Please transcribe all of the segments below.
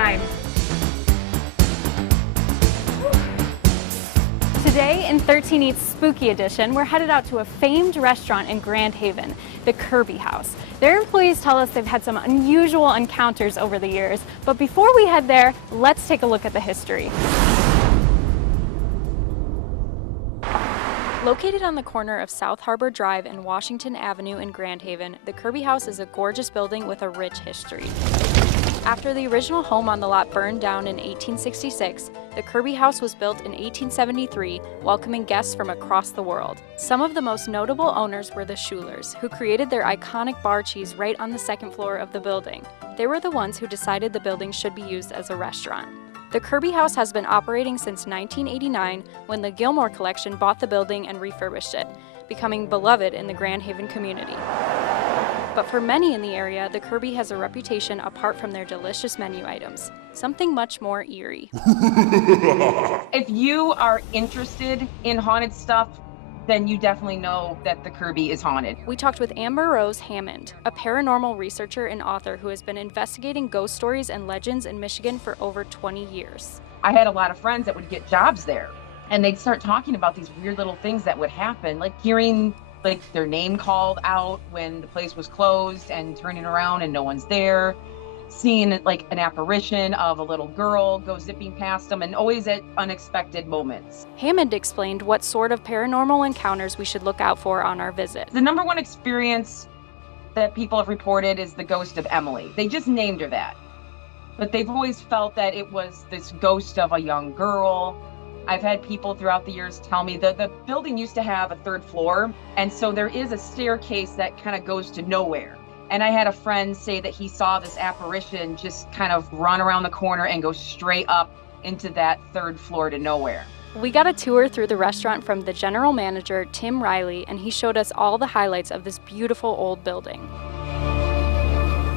time. Today in 13 Eats Spooky Edition, we're headed out to a famed restaurant in Grand Haven, the Kirby House. Their employees tell us they've had some unusual encounters over the years, but before we head there, let's take a look at the history. Located on the corner of South Harbor Drive and Washington Avenue in Grand Haven, the Kirby House is a gorgeous building with a rich history. After the original home on the lot burned down in 1866, the Kirby House was built in 1873, welcoming guests from across the world. Some of the most notable owners were the Schulers, who created their iconic bar cheese right on the second floor of the building. They were the ones who decided the building should be used as a restaurant. The Kirby House has been operating since 1989, when the Gilmore Collection bought the building and refurbished it, becoming beloved in the Grand Haven community. But for many in the area, the Kirby has a reputation apart from their delicious menu items, something much more eerie. If you are interested in haunted stuff, then you definitely know that the Kirby is haunted. We talked with Amber Rose Hammond, a paranormal researcher and author who has been investigating ghost stories and legends in Michigan for over 20 years. I had a lot of friends that would get jobs there, and they'd start talking about these weird little things that would happen, like hearing their name called out when the place was closed and turning around and no one's there, seeing an apparition of a little girl go zipping past them, and always at unexpected moments. Hammond explained what sort of paranormal encounters we should look out for on our visit. The number one experience that people have reported is the ghost of Emily. They just named her that, but they've always felt that it was this ghost of a young girl. I've had people throughout the years tell me that the building used to have a third floor, and so there is a staircase that kind of goes to nowhere. And I had a friend say that he saw this apparition just kind of run around the corner and go straight up into that third floor to nowhere. We got a tour through the restaurant from the general manager, Tim Riley, and he showed us all the highlights of this beautiful old building.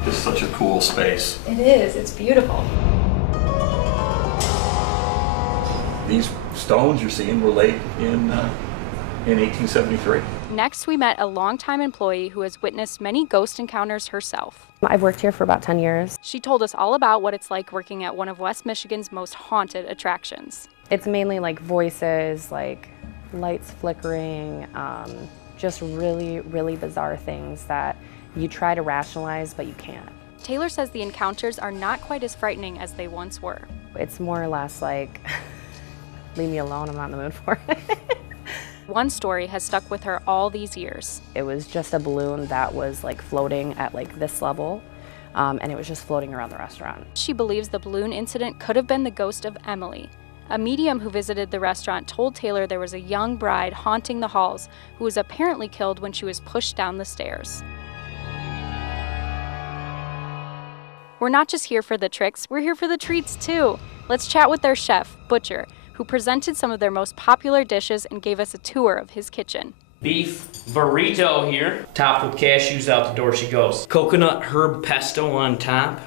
It's such a cool space. It is, it's beautiful. These stones you're seeing were laid in 1873. Next, we met a longtime employee who has witnessed many ghost encounters herself. I've worked here for about 10 years. She told us all about what it's like working at one of West Michigan's most haunted attractions. It's mainly like voices, like lights flickering, just really, really bizarre things that you try to rationalize, but you can't. Taylor says the encounters are not quite as frightening as they once were. It's more or less like, leave me alone, I'm not in the mood for it. One story has stuck with her all these years. It was just a balloon that was floating at this level, and it was just floating around the restaurant. She believes the balloon incident could have been the ghost of Emily. A medium who visited the restaurant told Taylor there was a young bride haunting the halls who was apparently killed when she was pushed down the stairs. We're not just here for the tricks, we're here for the treats too. Let's chat with their chef, Butcher, who presented some of their most popular dishes and gave us a tour of his kitchen. Beef burrito here, topped with cashews, out the door she goes. Coconut herb pesto on top,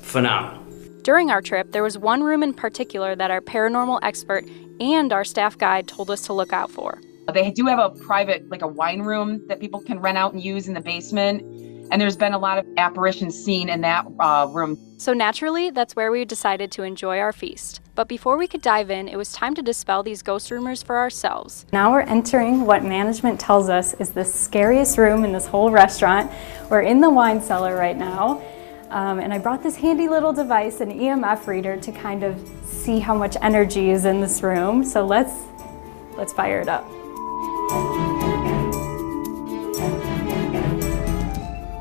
phenomenal. During our trip, there was one room in particular that our paranormal expert and our staff guide told us to look out for. They do have a private, a wine room that people can rent out and use in the basement. And there's been a lot of apparitions seen in that room. So naturally, that's where we decided to enjoy our feast. But before we could dive in, it was time to dispel these ghost rumors for ourselves. Now we're entering what management tells us is the scariest room in this whole restaurant. We're in the wine cellar right now. And I brought this handy little device, an EMF reader, to kind of see how much energy is in this room. So let's fire it up.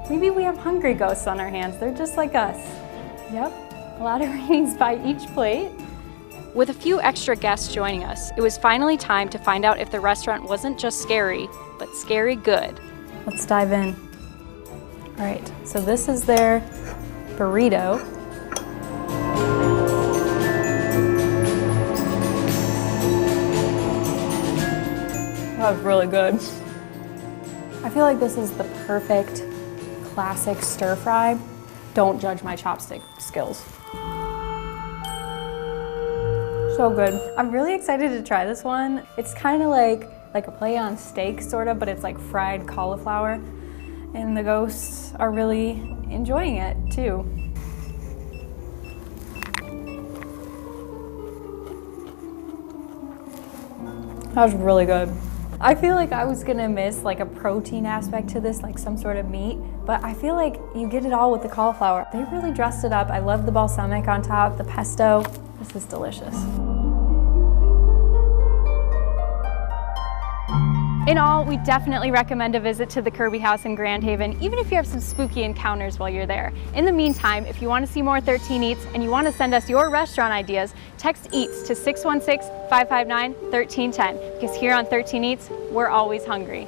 Maybe we have hungry ghosts on our hands. They're just like us. Yep, a lot of readings by each plate. With a few extra guests joining us, it was finally time to find out if the restaurant wasn't just scary, but scary good. Let's dive in. All right, so this is their burrito. That was really good. I feel like this is the perfect classic stir fry. Don't judge my chopstick skills. So good. I'm really excited to try this one. It's kind of like a play on steak, sort of, but it's like fried cauliflower. And the ghosts are really enjoying it, too. That was really good. I feel like I was gonna miss like a protein aspect to this, like some sort of meat, but I feel like you get it all with the cauliflower. They really dressed it up. I love the balsamic on top, the pesto. This is delicious. In all, we definitely recommend a visit to the Kirby House in Grand Haven, even if you have some spooky encounters while you're there. In the meantime, if you want to see more 13 Eats and you want to send us your restaurant ideas, text EATS to 616-559-1310, because here on 13 Eats, we're always hungry.